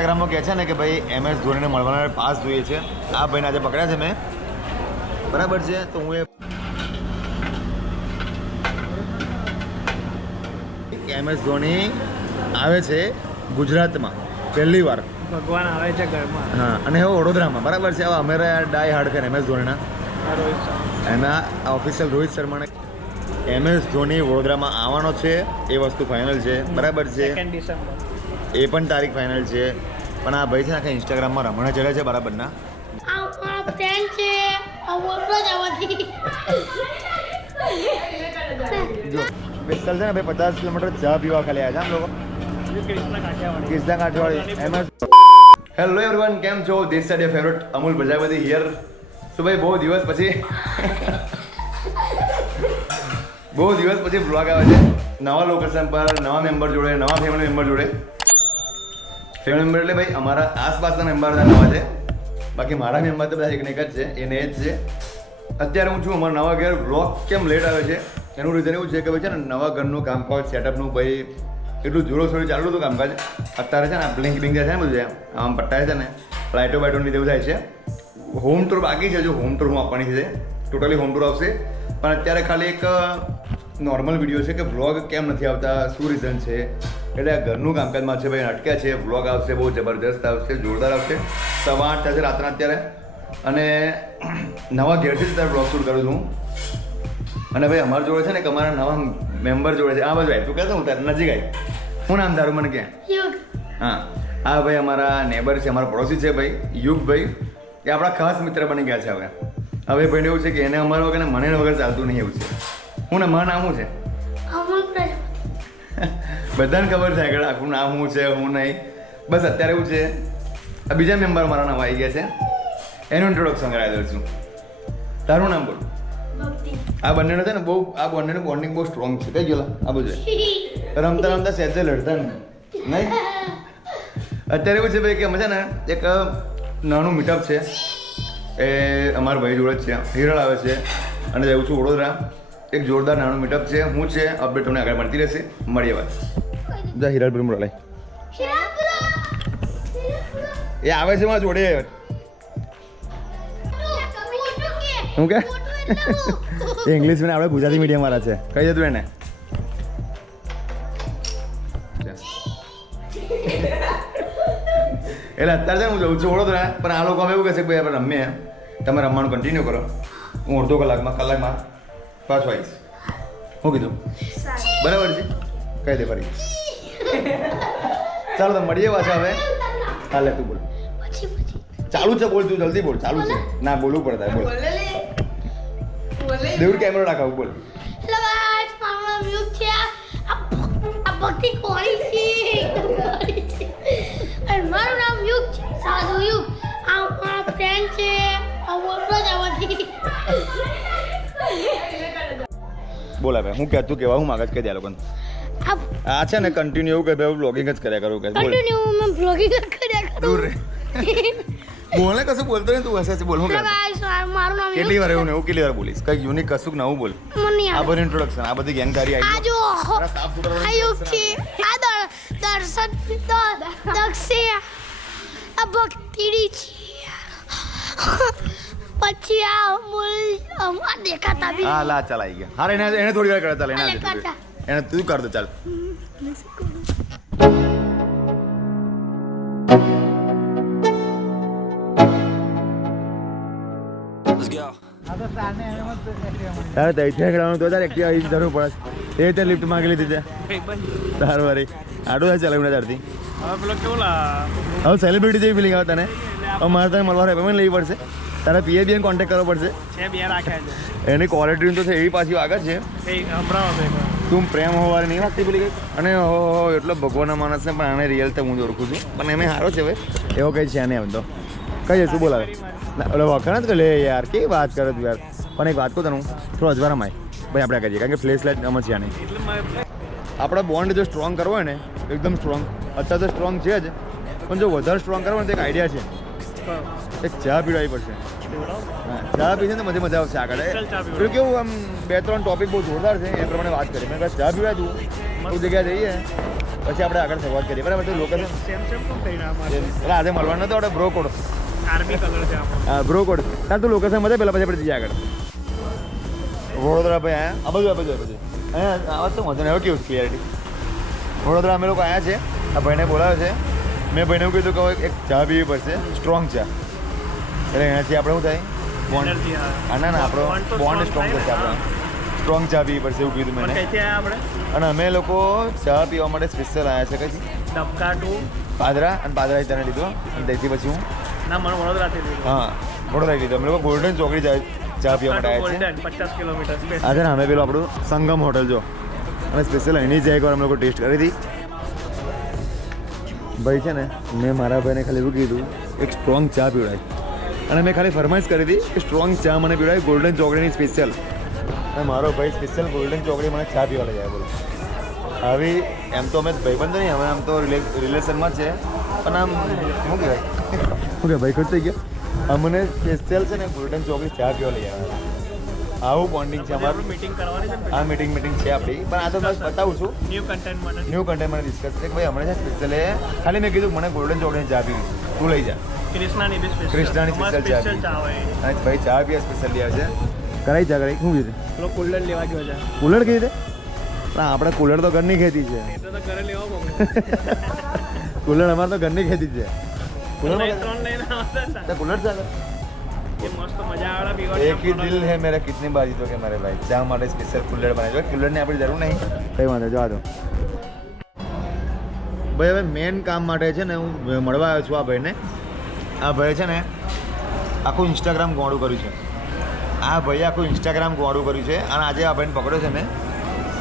ઇન્સ્ટાગ્રામમાં કહે છે ને કે ભાઈ MS ધોનીને મળવાના પાસ જોઈએ છે. આ ભાઈને આજે પકડ્યા છે મેં, બરાબર છે. તો હું MS ધોની આવે છે ગુજરાતમાં પહેલી વાર. ભગવાન આવે છે ઘરમાં. હા, અને હવે વડોદરામાં, બરાબર છે. હવે અમારા ડાય હાર્ડ ફેન MS ધોનીના એના ઓફિશિયલ રોહિત શર્માને MS ધોની વડોદરામાં આવવાનો છે એ વસ્તુ ફાઇનલ છે, બરાબર છે. 2 ડિસેમ્બર એ પણ તારીખ ફાઇનલ છે. પણ આ ભાઈ છે ને ઇન્સ્ટાગ્રામમાં રમણે ચડે છે બરાબરના. જો પિસ્તલ છે ને ભાઈ 50 કિલોમીટર ચા પીવા ખાલી આવ્યા છે આમ લોકો. કિસ્સા કાઠિયાવાડી MS. હેલો એવરીવન, કેમ છો? This side your favourite Amul Prajapati here. તો ભાઈ બહુ દિવસ પછી બ્લોગ આવે છે, નવા લોકેશન પર, નવા મેમ્બર જોડે, નવા ફેમિલી મેમ્બર જોડે. ફેમિલી મેમ્બર એટલે ભાઈ અમારા આસપાસના મેમ્બર નવા છે, બાકી મારા મેમ્બર તો બધા એક ને એક જ છે, એને જ છે. અત્યારે હું છું અમારા નવા ઘર. બ્લોગ કેમ લેટ આવે છે એનું રીઝન એવું છે કે ભાઈ છે ને નવા ઘરનું કામકાજ સેટઅપનું ભાઈ એટલું જોરોશોરી ચાલુ હતું કામકાજ. અત્યારે છે ને બ્લિંક છે ને બધું આમ પટ્ટાય છે ને લાઇટો બાઇટોની જેવું થાય છે. હોમ ટૂર બાકી છે, જો હોમ ટૂર હું આપવાની છે, ટોટલી હોમ ટૂર આવશે. પણ અત્યારે ખાલી એક નોર્મલ વિડીયો છે કે વ્લોગ કેમ નથી આવતા, શું રીઝન છે. એટલે આ ઘરનું કામકાજમાં છે ભાઈ, અટક્યા છે. વ્લોગ આવશે, બહુ જબરદસ્ત આવશે, જોરદાર આવશે. 8:15 થશે રાતના અત્યારે. અને નવા ઘેરથી જ અત્યારે વ્લોગ શૂટ કરું છું. અને ભાઈ અમારા જોડે છે ને કે અમારા નવા મેમ્બર જોડે છે. આ બાજુ આવી, તું કહેતો હું તારે નજીક આવી. શું નામ તારું મને ક્યાં? હા, આ ભાઈ અમારા નેબર છે, અમારા પડોશી છે ભાઈ, યુગભાઈ. એ આપણા ખાસ મિત્ર બની ગયા છે. હવે ભાઈને એવું છે કે એને અમારા વગર મને વગર ચાલતું નહીં એવું છે. હું ને મારું નામ શું છે? બધાને ખબર છે કે આખું નામ શું છે હું નહીં. બસ અત્યારે એવું છે આ બીજા મેમ્બર મારા નામ આવી ગયા છે, એનું ઇન્ટ્રોડક્શન કરાવી દઉં છું. તારું નામ બોલ. આ બંનેનો છે ને બહુ, આ બંનેનું બોન્ડિંગ બહુ સ્ટ્રોંગ છે. કઈ ગયેલા આ બધું રમતા રમતા સહેજે લડતા નહીં. અત્યારે એવું છે ભાઈ કે અમે છે ને એક નાનું મીટઅપ છે, એ અમારા ભાઈ જોડે જ છે, હિરળ આવે છે. અને જવું છું વડોદરા. એક જોરદાર નાનું મીટઅપ છે. હું છે અપડેટ તમને આગળ મળતી રહેશે. મળીએ વાત. જા હિરલપુર મળે એ આવે છે મારા જોડે. શું કે એ ઇંગ્લિશ માં આપણે ગુજરાતી મીડિયમ વાળા છે. કઈ જતું એને એટલે અત્યારે હું જઉં છું વડોદરા. પણ આ લોકો હવે એવું કહેશે કે ભાઈ આપણે રમીએ, તમે રમવાનું કન્ટિન્યુ કરો. હું અડધો કલાકમાં પાછો આવીશ. શું કીધું? બરાબર છે, કહી દે ફરી. ચાલો તો મળીએ પાછા હવે. હાલે તું બોલ. ચાલુ છે, બોલ તું જલ્દી બોલ. ચાલુ છે ના, બોલવું પડતા. બોલ દેવર કેમેરો રાખાવું. બોલ. મારું નામ યુગ છે, સાધુ યુગ. આ મારા ફ્રેન્ડ છે બોલ હવે હું કહેતું કેવા હું માગજ કહી દે લોકોને. આ છે ને કન્ટિન્યુ એવું કે ભાઈ બ્લોગિંગ જ કર્યા કરું કે. બોલ કન્ટિન્યુ મેં બ્લોગિંગ જ કર્યા કરું. દૂર રે બોલે કશું બોલતો નહીં તું. હશે બોલ. હું મારું નામ કેટલી વાર એવું ને એવું કેટલી વાર બોલીશ? કઈ યુનિક કશું નવું બોલ. આ બધું ઇન્ટ્રોડક્શન, આ બધી ગેંગદારી આવી. આ જો આ યુગ છે, આ દર્શન દક્ષે આ ભક્તિડી છે. પછી આ મૂલ આ દેખાતા બી. હા લા ચાલ આવી ગયા. હારે એને થોડી વાર કરે. ચાલ એને તું કર દે. ચાલ તારે તૈથી ખેડવાનું તો તારે એક્ટિવા આવી જરૂર પડે. એ તે લિફ્ટ માંગી લીધી છે તાર વારી. આડું થાય ચાલે ત્યારથી. હવે સેલિબ્રિટી જેવી ફિલિંગ આવે તને. હવે મારે તને મળવા પેમેન્ટ લેવી પડશે. તારે PABN કોન્ટેક્ટ કરવો પડશે. એની ક્વોલિટી તો છે એવી પાછી આગળ છે. તું પ્રેમ હોવારી નહીં લાગતી પેલી કઈ. અને એટલો ભગવાનના માણસને પણ આને રિયલ તો હું જ ઓળખું છું. પણ એમ સારો છે ભાઈ, એવો કંઈ છે નહીં. એમ તો કઈ શું બોલાવે ઓલો વખાણ જ કે લે યાર કેવી વાત કરે તું યાર. પણ એક વાત કહું તને, હું થોડો અજવારામ આવી ભાઈ આપણે કરીએ, કારણ કે ફ્લેશ લાઇટ અમે છે નહીં. આપણા બોન્ડ જો સ્ટ્રોંગ કરવો હોય ને એકદમ સ્ટ્રોંગ, અત્યારે તો સ્ટ્રોંગ છે જ, પણ જો વધારે સ્ટ્રોંગ કરવો ને તો એક આઈડિયા છે. એક ચા પીવડાવી પડશે. હા, ચા પીશે ને મજા આવશે આગળ. પેલું કેવું આમ 2-3 ટોપિક બહુ જોરદાર છે એ પ્રમાણે વાત કરીએ. મેં કહ્યું ચા પીવા તું કોઈ જગ્યાએ જઈએ પછી આપણે આગળ શરૂઆત કરીએ. બરાબર? તો લોકેશન એટલે આજે મળવાનું તો આપણે બ્રો કોડ. હા, બ્રો કોડ. તાર તું લોકેશન મળે પહેલાં પછી આપણે જઈએ આગળ. વડોદરા ભાઈ આ બધું અહીંયા આવા તો મજા નહીં. કેવું ક્લિયરિટી વડોદરા અમે લોકો આવ્યા છે. આ ભાઈને બોલાવે છે. મેં ભાઈને એવું કીધું કે એક ચા પીવી પડશે, સ્ટ્રોંગ ચા. એટલે એનાથી આપણે શું થાય બોન્ડ. ના આપણો બોન્ડ સ્ટ્રોંગ થશે. આપણે સ્ટ્રોંગ ચા પીવી પડશે એવું કીધું મેં. અને અમે લોકો ચા પીવા માટે સ્પેશિયલ આવ્યા છે કઈ પાદરા. અને પાદરા તને લીધો અને ત્યાંથી પછી હું હા વડોદરા લીધો. અમે લોકો ગોલ્ડન ચોકડી જાય ચા પીવા માટે આવ્યા છે. 50 કિલોમીટર. હા છે ને અમે પેલું આપણું સંગમ હોટલ જો અને સ્પેશિયલ એની જ એકવાર અમે લોકો ટેસ્ટ કરી હતી. ભાઈ છે ને મેં મારા ભાઈને ખાલી એવું કીધું એક સ્ટ્રોંગ ચા પીવડાય અને મેં ખાલી ફરમાઈશ કરી હતી કે સ્ટ્રોંગ ચા મને પીવડાય ગોલ્ડન ચોકડીની સ્પેશિયલ. અને મારો ભાઈ સ્પેશિયલ ગોલ્ડન ચોકડી મને ચા પીવા લઈ જાય. બોલો આવી એમ તો અમે ભાઈબંધો નહીં હવે આમ તો રિલેશનમાં છે પણ આમ શું કહેવાય શું કે ભાઈ ખુશ થઈ ગયા અમને સ્પેશિયલ છે ને ગોલ્ડન ચોકડી ચા પીવા લઈ આવે. આવું બોન્ડિંગ છે અમારું. મીટિંગ કરવાની છે ને. આ મીટિંગ છે આપણી. પણ આ તો બસ બતાવું છું ન્યૂ કન્ટેન્ટ મને ડિસ્કસ છે કે ભાઈ હમણાં છે સ્પેશિયલ ખાલી મેં કીધું મને ગોલ્ડન ચોકડીની ચા પીવી તું લઈ જા. ક્રિષ્નાની સ્પેશિયલ ચા હોય. ભાઈ ચા પીવા સ્પેશિયલ લે છે. કરાઈ ચા કરાઈ શું કીધું પેલો કુલર લેવા ગયો છે. કુલર કઈ રીતે પણ આપણે કુલર તો ઘરની ખેતી છે. એ તો ઘરે લેવા કુલર અમારે તો ઘરની ખેતી છે. કુલર લઈને આવતા કુલર ચાલે ये मस्त मजा आ रहा पीवा. एक ही दिल है मेरा कितनी बार जीतो के मारे भाई चા માટે સ્પેશિયલ કુલર બનાવ્યો. કુલરની આપણી જરૂર નહીં કઈ વાંધો જવા દો ભાઈ. હવે મેન કામ માટે છે ને હું મળવા આવ્યો છું આ ભાઈને. આ ભાઈ છે ને આખું ઇન્સ્ટાગ્રામ ગોળું કર્યું છે. આ ભાઈએ આખું ઇન્સ્ટાગ્રામ ગોળું કર્યું છે અને આજે આ ભાઈને પકડ્યો છે.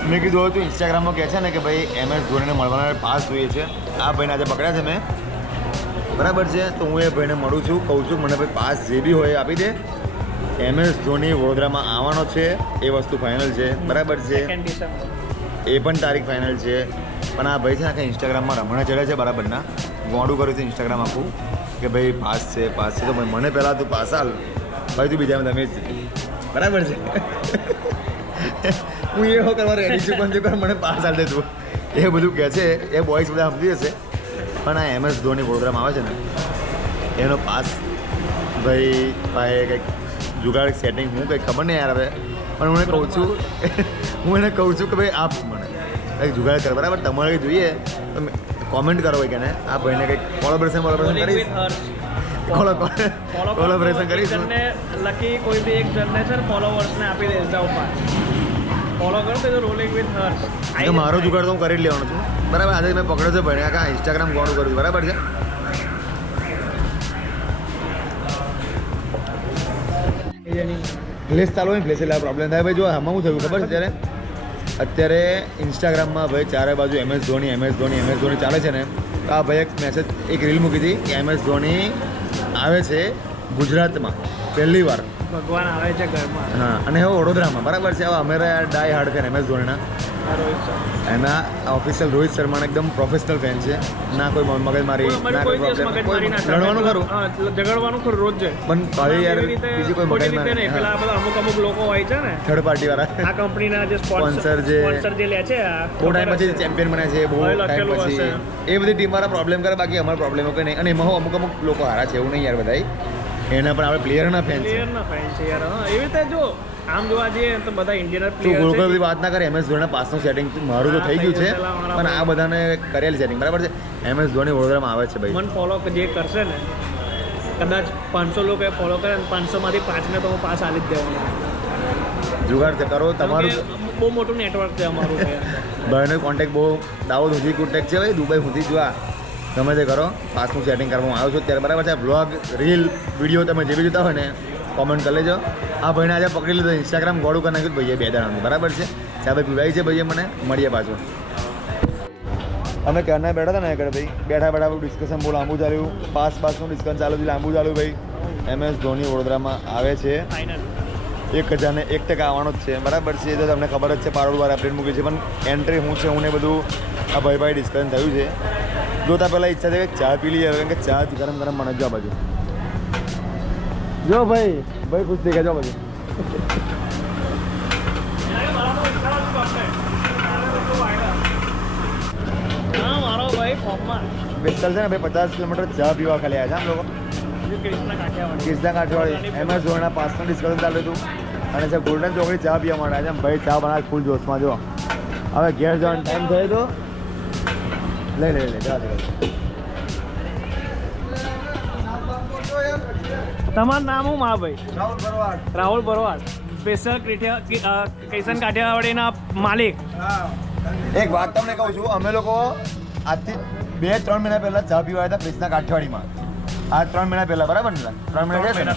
મેં કીધું હતું ઇન્સ્ટાગ્રામમાં કહે છે ને કે ભાઈ MS ધોનીને મળવાના પાસ જોઈએ છે. આ ભાઈને આજે પકડ્યા છે મેં. બરાબર છે તો હું એ ભાઈને મળું છું કહું છું મને ભાઈ પાસ જે બી હોય આપી દે. MS ધોની વડોદરામાં આવવાનો છે એ વસ્તુ ફાઇનલ છે. બરાબર છે એ પણ તારીખ ફાઇનલ છે. પણ આ ભાઈ છે આખા ઇન્સ્ટાગ્રામમાં રમણા ચડે છે બરાબરના ગોળું કર્યું છે ઇન્સ્ટાગ્રામ આખું કે ભાઈ પાસ છે તો ભાઈ મને પહેલાં તું પાસ હાલ ભાઈ તું બીજામાં તમે જ બરાબર છે. હું એવો કરવા રેડી છું પણ જો કર મને પાસ હાલ દે તું એ બધું કહે છે. એ બોಯ್સ બધા સમજી જશે. પણ આ MS ધોની વડોદરામાં આવે છે ને એનો પાસ ભાઈ કંઈક જુગાડ સેટિંગ હું કંઈક ખબર નહીં યાર હવે પણ હું એને કહું છું કે ભાઈ આપ મને કંઈક જુગાડ કર. બરાબર તમારે કંઈ જોઈએ તો કોમેન્ટ કરો ભાઈ કે ને આ ભાઈને કંઈક કોલેબોરેશન કરીશ. કોલેબોરેશન કરીશું. લકી કોઈ બી એક જણને છે ફોલોવર્સને આપી દે જાવ પાસ ફોલો કરો તો રોલિંગ વિથ હર્સ. તો મારો જુગાડ તો હું કરી જ લેવાનો છું. બરાબર આજે મેં પકડ્યો છે ભાઈ આખા ઇન્સ્ટાગ્રામ ગોળું કર્યું બરાબર છે. ફ્લેશ ચાલુ હોય ને ફ્લેશ એટલે પ્રોબ્લેમ થાય ભાઈ. જો આમાં શું થયું ખબર છે અત્યારે ઇન્સ્ટાગ્રામમાં ભાઈ ચારે બાજુ MS ધોની ચાલે છે ને તો આ ભાઈ એક મેસેજ એક રીલ મૂકી હતી કે MS ધોની આવે છે ગુજરાતમાં પહેલી વાર. ભગવાન આવે છે ઘરમાં. હા અને હવે વડોદરામાં બરાબર છે. હવે અમારા ડાય હાર્ડ ફેન MS ધોનીના. એના ઓફિશિયલ રોહિત શર્માના એકદમ પ્રોફેશનલ ફેન છે. ના કોઈ મગજમારી ના કોઈ પ્રોબ્લેમ લડવાનું ખરું ઝઘડવાનું ખરું રોજ છે પણ ભાઈ યાર બીજી કોઈ મગજમારી નહીં. પેલા બધા અમુક લોકો હોય છે ને થર્ડ પાર્ટી વાળા આ કંપનીના જે સ્પોન્સર જે લે છે બહુ ટાઈમ પછી ચેમ્પિયન બન્યા છે. બહુ ટાઈમ પછી એ બધી ટીમ વાળા પ્રોબ્લેમ કરે બાકી અમારો પ્રોબ્લેમ કોઈ નહીં. અને એમાં અમુક લોકો હારા છે એવું નહીં યાર બધા એના પણ આપણે પ્લેયરના ફેન છે યાર. એવી રીતે જો આમ જોવા જઈએ તો બધા ઇન્ડિયન પ્લેયર છે. બધી વાત ના કરે MS ધોનીના પાસનું સેટિંગ મારું તો થઈ ગયું છે પણ આ બધાને કરેલ સેટિંગ બરાબર છે. MS ધોની વડોદરામાં આવે છે ભાઈ. મને ફોલો જે કરશે ને કદાચ 500 લોકો ફોલો કરે ને 500 માંથી 5 ને તો હું પાસ આલી જ દેવાનો. જુગાડ કરો તમારું બહુ મોટું નેટવર્ક છે અમારું. ભાઈનો કોન્ટેક્ટ બહુ દાહોદ સુધી કોન્ટેક્ટ છે ભાઈ. દુબઈ સુધી જોવા તમે તે કરો પાસનું સેટિંગ કરવામાં આવ્યો છો ત્યારે બરાબર છે. બ્લોગ રીલ વિડીયો તમે જે બી જોતા હોય ને કોમેન્ટ કરી લેજો. આ ભાઈને આજે પકડી લીધો ઇન્સ્ટાગ્રામ ગોળું કરી નાખ્યું ભાઈએ 2 દાડાનું બરાબર છે. ચા ભાઈ પીવાય છે ભાઈએ મને મળીએ પાછું. અમે ક્યારના બેઠા હતા ને આગળ ભાઈ બેઠા ડિસ્કશન બહુ લાંબુ ચાલ્યું. પાસનું ડિસ્કશન લાંબુ ચાલ્યું ભાઈ. MS ધોની વડોદરામાં આવે છે 1001% આવવાનો જ છે બરાબર છે. તો તમને ખબર જ છે પારોડવાળા અપડેટ મૂકી છે પણ એન્ટ્રી હું છે હું ને બધું આ ભાઈ ડિસ્કશન થયું છે. જોતા પહેલાં ઈચ્છા છે કે ચા પી લઈએ કારણ કે ચા ગરમ મને જ આ બાજુ જો ભાઈ ખુશ થઈ ગયા જો બધું. હા મારો ભાઈ ફોર્મમાં વિસ્તાર છે ને ભાઈ 50 કિલોમીટર ચા પીવા ખાલી આવ્યા છે આમ લોકો કૃષ્ણ કાઠિયાવાડી કિસ્તા કાઠવાડી એમએસ ધોરણના 5નું ડિસ્કશન ચાલ્યું હતું અને જે ગોલ્ડન ચોકડી ચા પીવા માટે આવ્યા છે ભાઈ ચા બનાવે ફૂલ જોશમાં જો હવે ઘેર જવાનો ટાઈમ થયો તો લે જા તમારું નામ હું મા ભાઈ રાહુલ ભરવાડ સ્પેશિયલ કિશન કાઠિયાવાડીના માલિક. એક વાત તમને કહું છું અમે લોકો આજથી 2-3 મહિના પહેલા ચા પીવા આવ્યા હતા કૃષ્ણા કાઠિયાવાડીમાં આ 3 મહિના પહેલા બરાબર ને 3 મહિના છે ને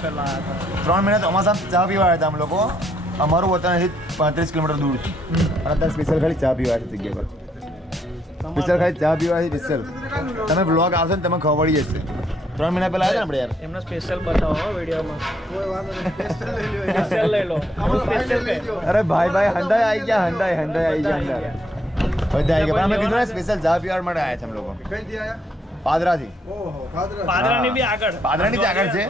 3 મહિના ચોમાસા ચા પીવા આવ્યા હતા અમે લોકો અમારું વતન અહીંથી 35 કિલોમીટર દૂર છે અને અત્યારે સ્પેશિયલ ખાલી ચા પીવા આવી જગ્યા પર સ્પેશિયલ ખાલી ચા પીવા આવી સ્પેશિયલ તમે બ્લોગ આવશે ને તમે ખબર પડી જશે 3 મહિના પહેલા આવ્યા ને આપણે યાર એમનો સ્પેશિયલ બતાવો વિડીયોમાં. સ્પેશિયલ લઈ લો સ્પેશિયલ અરે ભાઈ હંડાઈ આવી ગયા હંડાઈ આવી ગયા બધા આવી ગયા અમે કીધું ને સ્પેશિયલ ચા પીવા માટે આવ્યા છે અમે લોકો પાદરાથી પાદરાની બી આગળ પાદરાની જ આગળ છે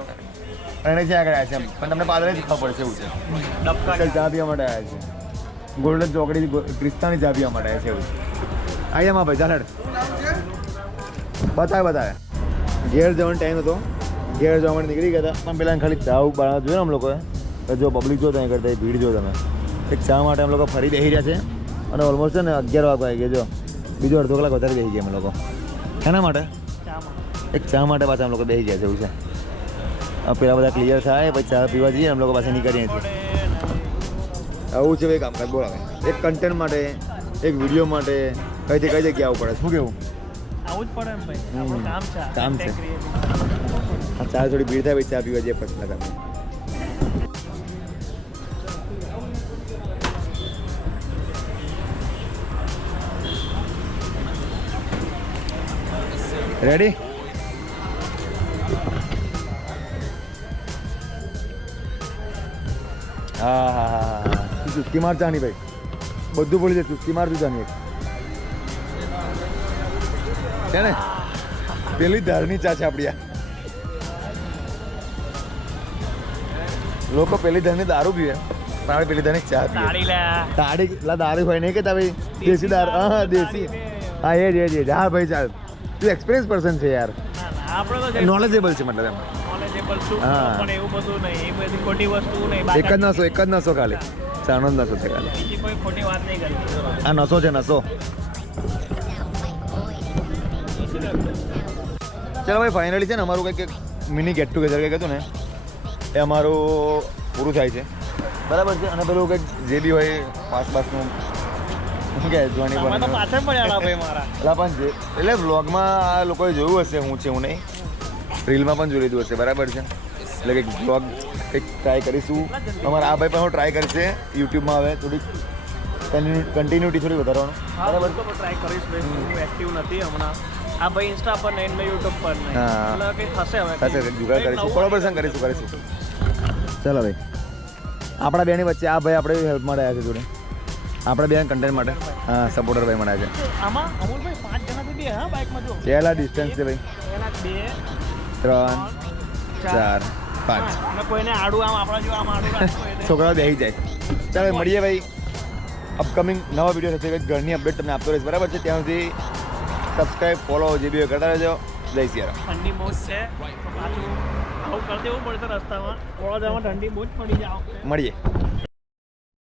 રણેથી આગળ આવ્યા છે એમ પણ તમને પાદરાથી ખબર પડશે એવું છે ડબકા સ્પેશિયલ ચા પીવા માટે આવ્યા છે ગોલ્ડન ચોકડી ક્રિસ્તાની ચા પીવા માટે આવ્યા છે એવું આવી એમાં ભાઈ ચાલ બતાવે ઘેર જવાનો ટાઈમ હતો ઘેર જવા માટે નીકળી ગયા હતા પણ પેલા ખાલી ચા બનાવવા જોયું ને અમે લોકોએ તો જો પબ્લિક જો ત્યાં કરતા ભીડ જો તમે એક ચા માટે અમે લોકો ફરી બેસી રહ્યા છે અને ઓલમોસ્ટ છે ને 11 વાગવા આવી ગયા જો બીજો અડધો કલાક વધારે બેસી ગયા અમે લોકો એના માટે એક ચા માટે પાછા અમે લોકો બેસી ગયા છે એવું છે પેલા બધા ક્લિયર થાય પછી ચા પીવા જઈએ અમે લોકો પાછા નીકળીએ છીએ આવું છે ભાઈ કામકાજ બોલાવે એક કન્ટેન્ટ માટે એક વિડીયો માટે કઈ જગ્યા આવવું પડે શું કેવું આવું જ પડે ને ભાઈ આપણું કામ છે હા ચા થોડી ભીડ થાય પછી ચા પીવા જઈએ પછી લગાવે રેડી હા ચુસ્કી માર ચાની ભાઈ બધું બોલી દે ચુસ્કી માર તું ચાની છે ને પેલી ધારની ચા છે આપણી આ લોકો પેલી ધારની દારૂ પીવે પણ આપણે પેલી ધારની ચા પીવે તાળી દારૂ હોય નહીં કે ભાઈ દેશી દારૂ હા દેશી હા એ જ હા ભાઈ ચાલ તું એક્સપિરિયન્સ પર્સન છે યાર નોલેજેબલ છે મતલબ એમ હા એવું બધું નહીં એ બધી ખોટી વસ્તુ નહીં એક જ નશો ખાલી ચાનો જ નશો છે ખાલી બીજી કોઈ ખોટી વાત નહીં કરવી. આ નશો છે નશો ચાલો ભાઈ ફાઇનલી છે ને અમારું કંઈક મિની ગેટ ટુગેધર કંઈક હતું ને એ અમારું પૂરું થાય છે બરાબર છે અને પેલું કંઈક જે બી હોય પાસનું શું કહે જોવાની તમે તો પાછળ પડ્યા ભાઈ મારા એટલે પણ જે એટલે વ્લોગમાં આ લોકોએ જોયું હશે હું છે હું નહીં રીલમાં પણ જોઈ લીધું હશે બરાબર છે એટલે કંઈક વ્લોગ કંઈક ટ્રાય કરીશું અમારા આ ભાઈ પણ હું ટ્રાય કરશે યુટ્યુબમાં હવે થોડીક કન્ટિન્યુટી થોડી વધારવાનું બરાબર તો ટ્રાય કરીશ ભાઈ હું એક્ટિવ નથી હમણાં આ ભાઈ ઇન્સ્ટા પર નહીં ને યુટ્યુબ પર નહીં એટલે કંઈ થશે હવે થશે જુગાડ કરીશું કોલેબોરેશન કરીશું ચાલો ભાઈ આપણા બેની વચ્ચે આ ભાઈ આપણે હેલ્પ માટે આવ્યા છે જોડે આપણા બે કન્ટેન્ટ માટે હા સપોર્ટર ભાઈ મને છે આમાં અમુલભાઈ 5 જણાથી બે હા બાઇકમાં જો પહેલા ડિસ્ટન્સ છે ભાઈ પહેલા 2 3 4 5 અને કોઈને આડું આમ આપણા જો આમ આડું રાખવું એટલે છોકરાઓ બેસી જાય ચાલો મળીએ ભાઈ અપકમિંગ નવા વિડીયો થશે કંઈક ઘરની અપડેટ તમને આપતો રહીશ બરાબર છે ત્યાં સુધી સબસ્ક્રાઈબ ફોલો જે બી કરતા રહેજો જય સિયારામ ઠંડી બહુ જ છે તો પાછું આવું કરી દેવું પડે તો રસ્તામાં થોડા જવામાં ઠંડી બહુ જ પડી જાય મળીએ